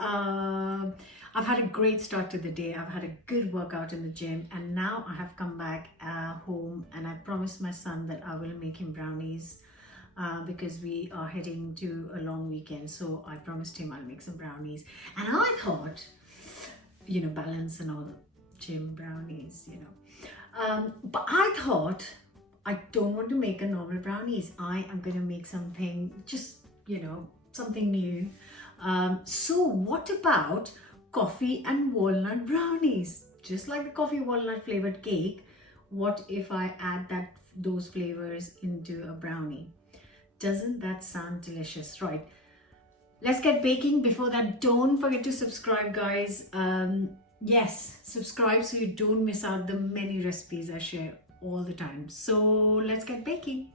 I've had a great start to the day. I've had a good workout in the gym, and now I have come back home, and I promised my son that I will make him brownies because we are heading to a long weekend. So I promised him I'll make some brownies, and I thought, you know, balance and all, gym brownies, you know. But I thought I don't want to make a normal brownies. I am going to make something just, you know, something new. So what about coffee and walnut brownies? Just like the coffee walnut flavored cake, what if I add those flavors into a brownie? Doesn't that sound delicious? Right, let's get baking. Before that, don't forget to subscribe, guys. Yes, subscribe so you don't miss out the many recipes I share all the time. So let's get baking.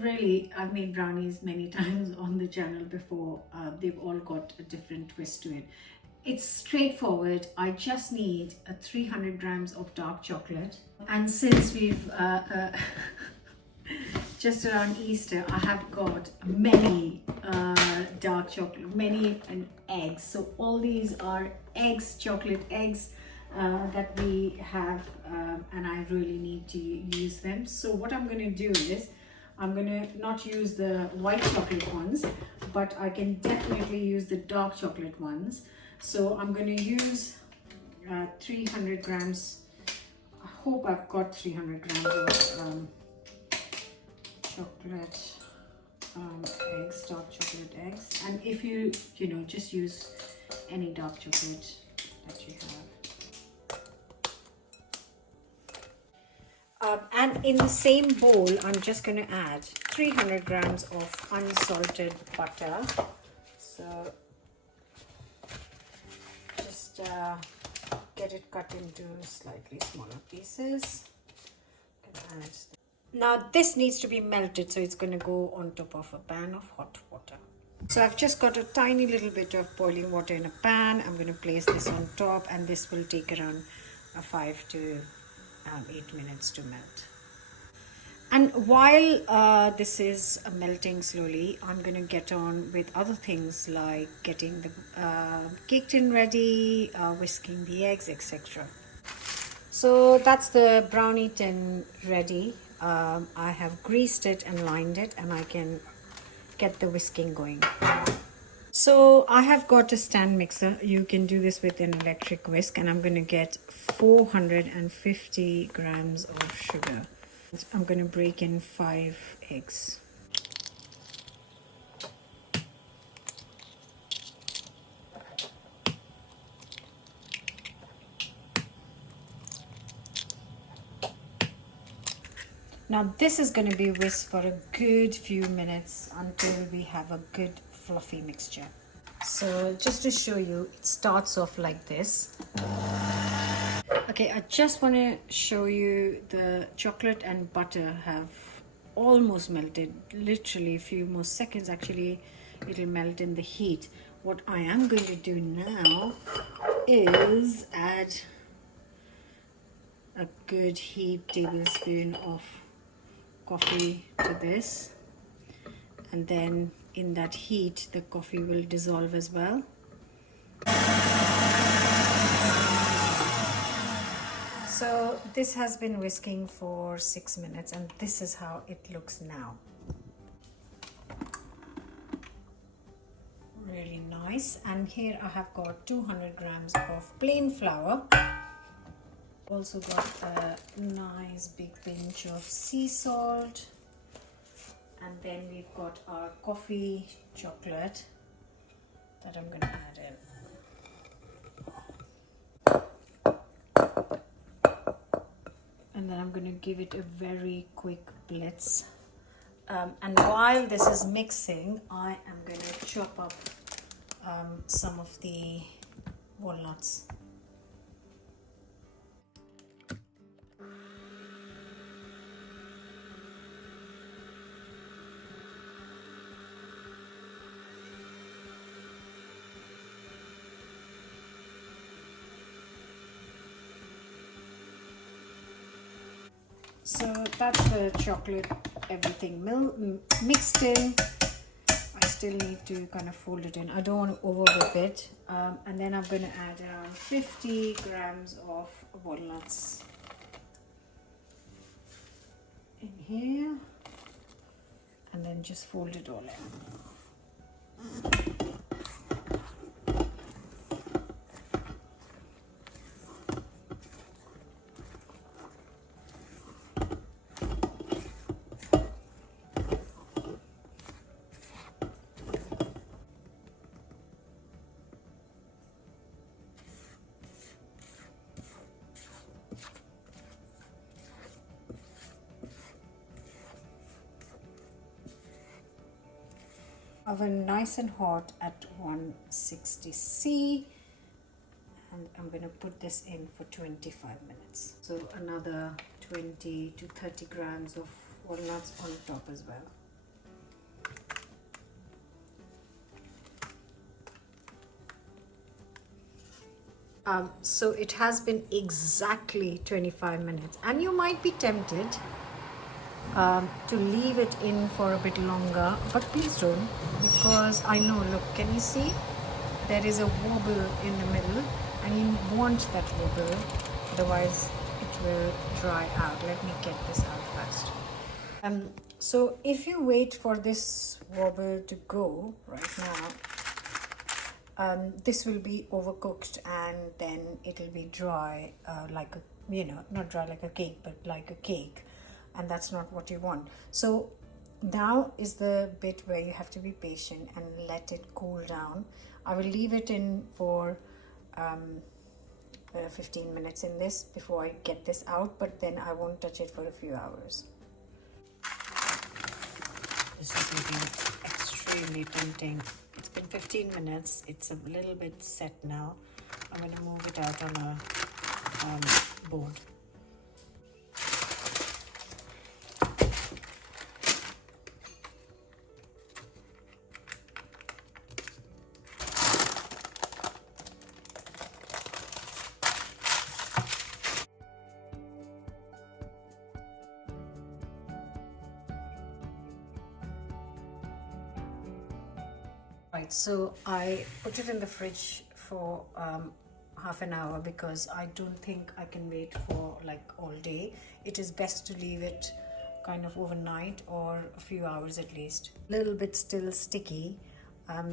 Really, I've made brownies many times on the channel before. They've all got a different twist to it. It's straightforward. I just need 300 grams of dark chocolate, and since we've just around Easter, I have got many dark chocolate, many and eggs. So all these are eggs, chocolate eggs that we have, and I really need to use them. So what I'm going to do is I'm going to not use the white chocolate ones, but I can definitely use the dark chocolate ones. So I'm going to use 300 grams. I hope I've got 300 grams of chocolate eggs, dark chocolate eggs. And if you know, just use any dark chocolate that you have. And in the same bowl, I'm just going to add 300 grams of unsalted butter. So just get it cut into slightly smaller pieces. Now this needs to be melted, so it's going to go on top of a pan of hot water. So I've just got a tiny little bit of boiling water in a pan. I'm going to place this on top, and this will take around 5 to 8 minutes to melt. And while this is melting slowly, I'm going to get on with other things like getting the cake tin ready, whisking the eggs, etc. So that's the brownie tin ready. I have greased it and lined it, and I can get the whisking going. So I have got a stand mixer. You can do this with an electric whisk, and I'm going to get 450 grams of sugar. I'm going to break in 5 eggs. Now this is going to be whisked for a good few minutes until we have a good fluffy mixture. So just to show you, it starts off like this. Okay, I just want to show you the chocolate and butter have almost melted. Literally a few more seconds, actually it'll melt in the heat. What I am going to do now is add a good heaped tablespoon of coffee to this, and then in that heat the coffee will dissolve as well. So this has been whisking for 6 minutes, and this is how it looks now. Really nice. And here I have got 200 grams of plain flour. Also got a nice big pinch of sea salt, and then we've got our coffee chocolate that I'm going to add in. And then I'm going to give it a very quick blitz. And while this is mixing, I am going to chop up some of the walnuts. So that's the chocolate, everything mixed in. I still need to kind of fold it in. I don't want to over whip it. And then I'm going to add around 50 grams of walnuts in here, and then just fold it all in. Oven nice and hot at 160°C, and I'm going to put this in for 25 minutes. So another 20 to 30 grams of walnuts on top as well. So it has been exactly 25 minutes, and you might be tempted to leave it in for a bit longer, but please don't, because I know, look, can you see there is a wobble in the middle, and you want that wobble, otherwise it will dry out. Let me get this out first. So if you wait for this wobble to go right now, this will be overcooked, and then it'll be dry, like a, not dry like a cake, but like a cake, and that's not what you want. So now is the bit where you have to be patient and let it cool down. I will leave it in for 15 minutes in this before I get this out, but then I won't touch it for a few hours. This is looking extremely tempting. It's been 15 minutes. It's a little bit set now. I'm going to move it out on a board. Right, so I put it in the fridge for half an hour because I don't think I can wait for like all day. It is best to leave it kind of overnight or a few hours at least. A little bit still sticky, but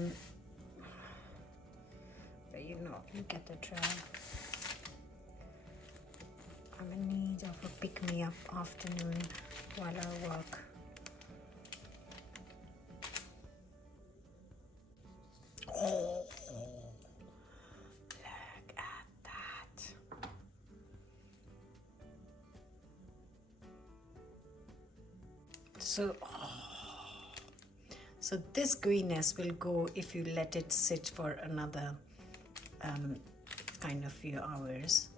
look at the tray. I'm in need of a pick-me-up afternoon while I work. Oh, look at that. So this gooiness will go if you let it sit for another kind of few hours.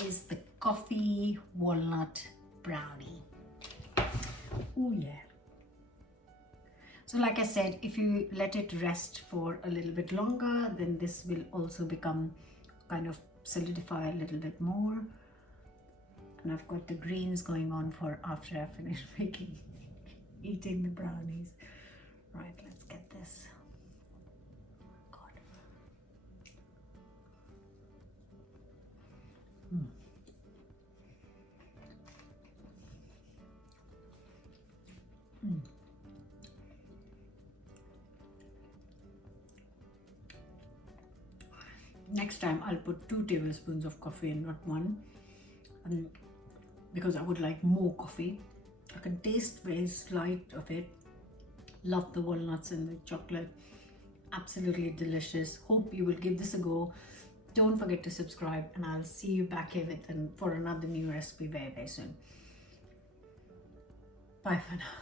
Is the coffee walnut brownie. Oh yeah. So like I said, if you let it rest for a little bit longer, then this will also become kind of solidify a little bit more. And I've got the greens going on for after I finish eating the brownies. Right, let's get this. Oh God. Next time I'll put 2 tablespoons of coffee and not 1, because I would like more coffee. I can taste very slight of it. Love the walnuts and the chocolate. Absolutely delicious. Hope you will give this a go. Don't forget to subscribe, and I'll see you back here for another new recipe very, very soon. Bye for now.